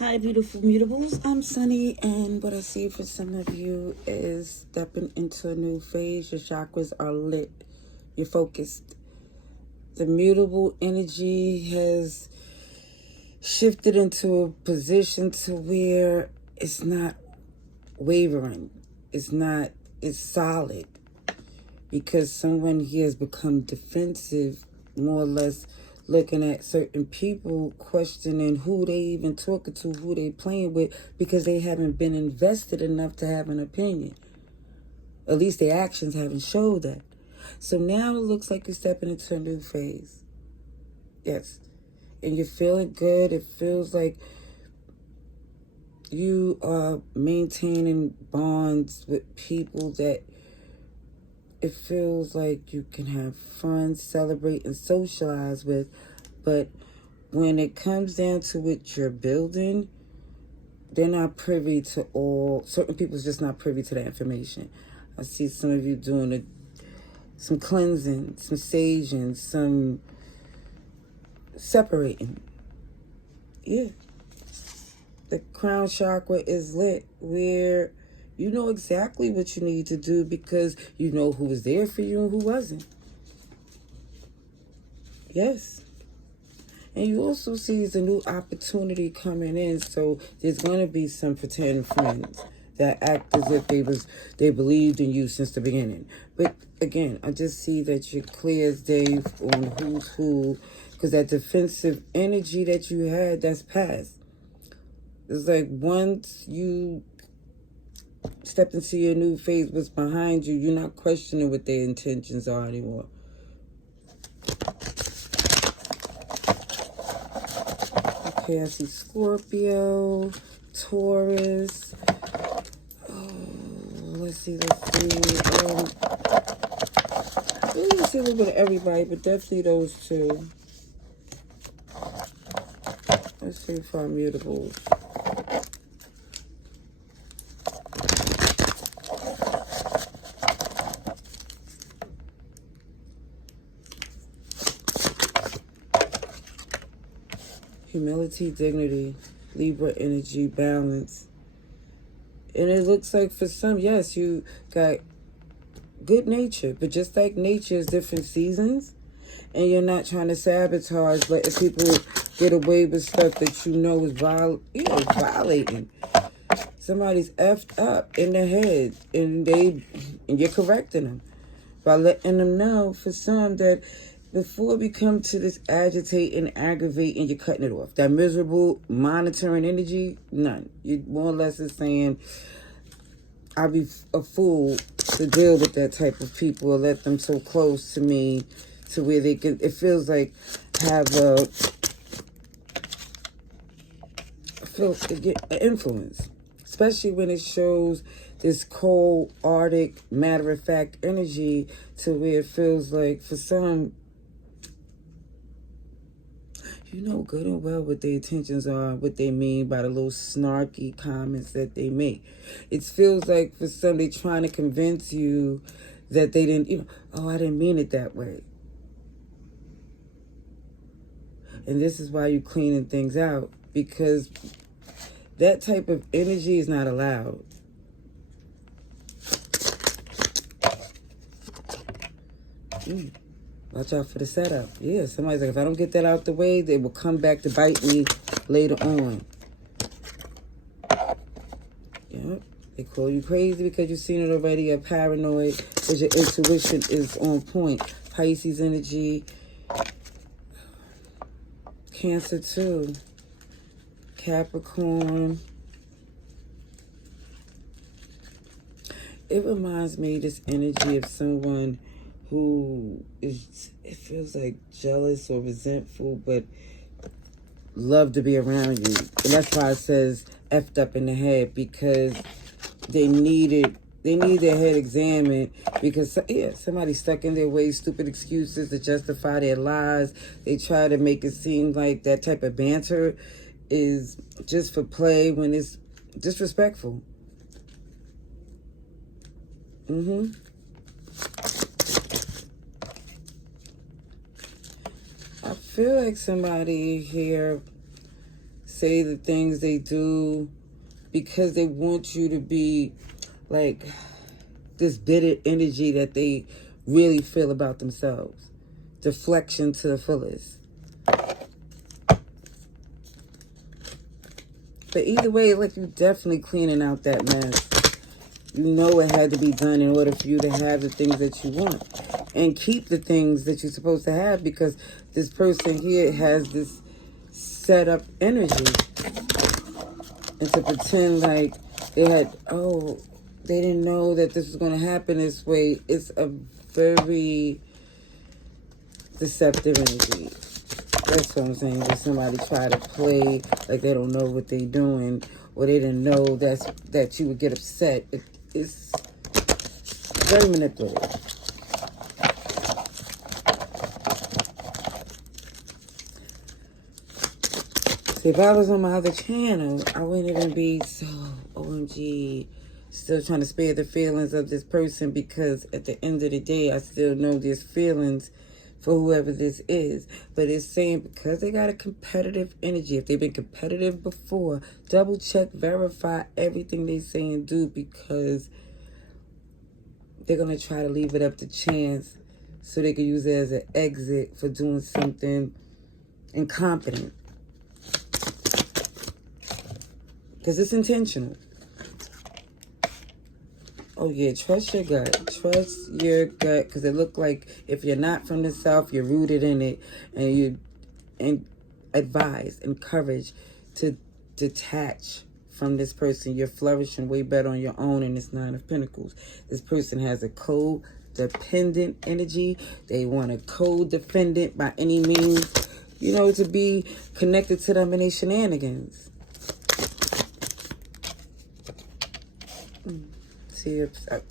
Hi, beautiful mutables. I'm Sunny, and what I see for some of you is stepping into a new phase. Your chakras are lit. You're focused. The mutable energy has shifted into a position to where it's not wavering. It's solid. Because someone here has become defensive, more or less looking at certain people, questioning who they even talking to, who they playing with, because they haven't been invested enough to have an opinion. At least their actions haven't showed that. So now it looks like you're stepping into a new phase. Yes. And you're feeling good. It feels like you are maintaining bonds with people that it feels like you can have fun, celebrate, and socialize with. But when it comes down to what you're building, they're not privy to certain people's just not privy to that information. I see some of you doing some cleansing, some saging, some separating. Yeah. The crown chakra is lit where you know exactly what you need to do because you know who was there for you and who wasn't. Yes. And you also see there's a new opportunity coming in, so there's going to be some pretend friends that act as if they believed in you since the beginning. But again, I just see that you're clear as day on who's who, because that defensive energy that you had, that's past. It's like once you step into your new phase, what's behind you, you're not questioning what their intentions are anymore. Okay, I see Scorpio, Taurus. Oh, let's see. Let's see a little bit of everybody, but definitely those two. Let's see for our mutables. Humility, dignity, Libra energy, balance. And it looks like for some, yes, you got good nature, but just like nature is different seasons, and you're not trying to sabotage, letting people get away with stuff that you know is violating. Somebody's effed up in the head, and you're correcting them by letting them know for some that before we come to this agitate and aggravate and you're cutting it off. That miserable monitoring energy, none. You more or less is saying, I'd be a fool to deal with that type of people or let them so close to me to where they can, it feels like have an influence. Especially when it shows this cold, Arctic, matter-of-fact energy to where it feels like for some, you know good and well what their intentions are, what they mean by the little snarky comments that they make. It feels like for some, they're trying to convince you that they didn't, oh, I didn't mean it that way. And this is why you're cleaning things out, because that type of energy is not allowed. Watch out for the setup. Yeah, somebody's like, if I don't get that out the way, they will come back to bite me later on. Yep. They call you crazy because you've seen it already, or paranoid because your intuition is on point. Pisces energy. Cancer too. Capricorn. It reminds me of this energy of someone who is, it feels like jealous or resentful, but love to be around you. And that's why it says effed up in the head, because they need their head examined because, yeah, somebody stuck in their ways, stupid excuses to justify their lies. They try to make it seem like that type of banter is just for play when it's disrespectful. I feel like somebody here say the things they do because they want you to be like this bitter energy that they really feel about themselves. Deflection to the fullest. But either way, like, you definitely cleaning out that mess. You know it had to be done in order for you to have the things that you want. And keep the things that you're supposed to have, because this person here has this set up energy. And to pretend like they had, they didn't know that this was going to happen this way. It's a very deceptive energy. That's what I'm saying. That somebody try to play like they don't know what they're doing, or they didn't know that you would get upset. It's very manipulative. See, if I was on my other channel, I wouldn't even be so OMG, still trying to spare the feelings of this person, because at the end of the day, I still know there's feelings for whoever this is. But it's saying because they got a competitive energy, if they've been competitive before, double check, verify everything they say and do, because they're going to try to leave it up to chance so they can use it as an exit for doing something incompetent. Because it's intentional. Oh, yeah, trust your gut. Trust your gut, because it look like if you're not from the South, you're rooted in it, and you advised, encouraged to detach from this person. You're flourishing way better on your own in this Nine of Pentacles. This person has a codependent energy. They want a codependent by any means, to be connected to them in their shenanigans. See,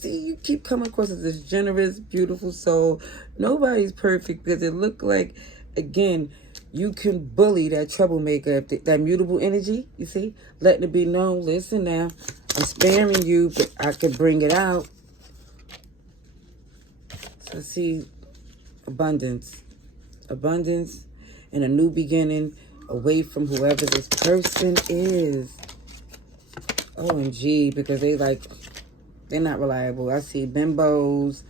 you keep coming across as this generous, beautiful soul. Nobody's perfect, because it look like, again, you can bully that troublemaker, that mutable energy, you see? Letting it be known, listen now, I'm sparing you, but I could bring it out. So see, abundance. Abundance and a new beginning away from whoever this person is. OMG, because they're not reliable. I see bimbos,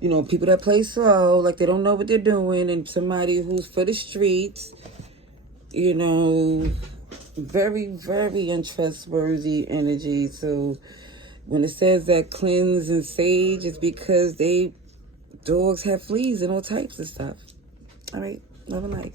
people that play slow, like they don't know what they're doing, and somebody who's for the streets, very, very untrustworthy energy. So when it says that cleanse and sage, it's because dogs have fleas and all types of stuff. All right, love and light.